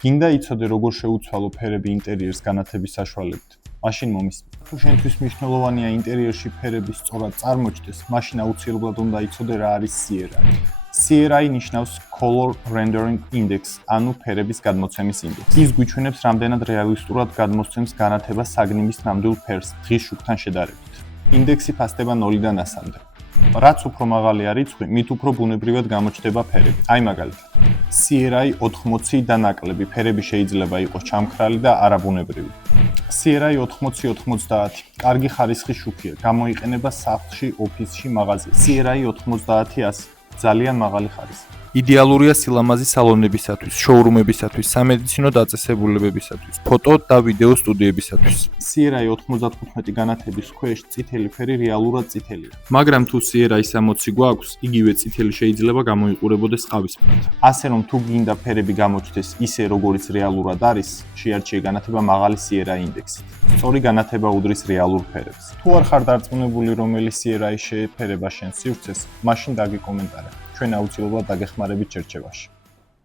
გინდა იცოდე როგორ შეუცვალო ფერები ინტერიერს განათების საშუალებით? მაშინ მომისმინე. თუ შენთვის მნიშვნელოვანია ინტერიერში ფერების სწორად წარმოჩდეს, მაშინ აუცილებლად უნდა იცოდე რა არის CRI. CRI ნიშნავს Color Rendering Index, ანუ ფერების გადმოცემის ინდექსი. ის გვიჩვენებს, რამდენად რეალისტურად გადმოსცემს განათება საგნიმის ნამდვილ ფერს დღის შუქთან შედარებით. ინდექსი ფასდება 0-დან 100-მდე. რაც უფრო მაღალი არის რიცხვი, მით უფრო ბუნებრივად გამოჩნდება ფერები. აი მაგალითად, CRI 80 და ნაკლები ფერები შეიძლება იყოს ჩამქრალი და არაბუნებრივი. CRI 80-90, კარგი ხარისხის შუქია, გამოიყენება სახლში, ოფისში, მაღაზიაში. CRI 90-100, ძალიან მაღალი ხარისხი. იდეალურია სილამაზის სალონებისათვის, შოურუმებისათვის, სამედიცინო დაწესებულებებისათვის, ფოტო და ვიდეო სტუდიებისათვის. CRI 95 განათების ქვეშ წითელი ფერი რეალურად წითელია. მაგრამ თუ CRI 60 გვაქვს, იგივე წითელი შეიძლება გამოიყურებოდეს ყავისფრად. ასე რომ თუ გინდა ფერები გამოჩნდეს ისე როგორიც რეალურად არის, შეარჩიე განათება მაღალი CRI ინდექსით. სწორი განათება უდრის რეალურ ფერებს. თუ არ ხარ დარწმუნებული რომელი CRI შეეფერება შენ სივრცეს, მაშინ დაგიკომენტარე. ჩვენ აუცილებლად დაგეხმარებით შერჩევაში.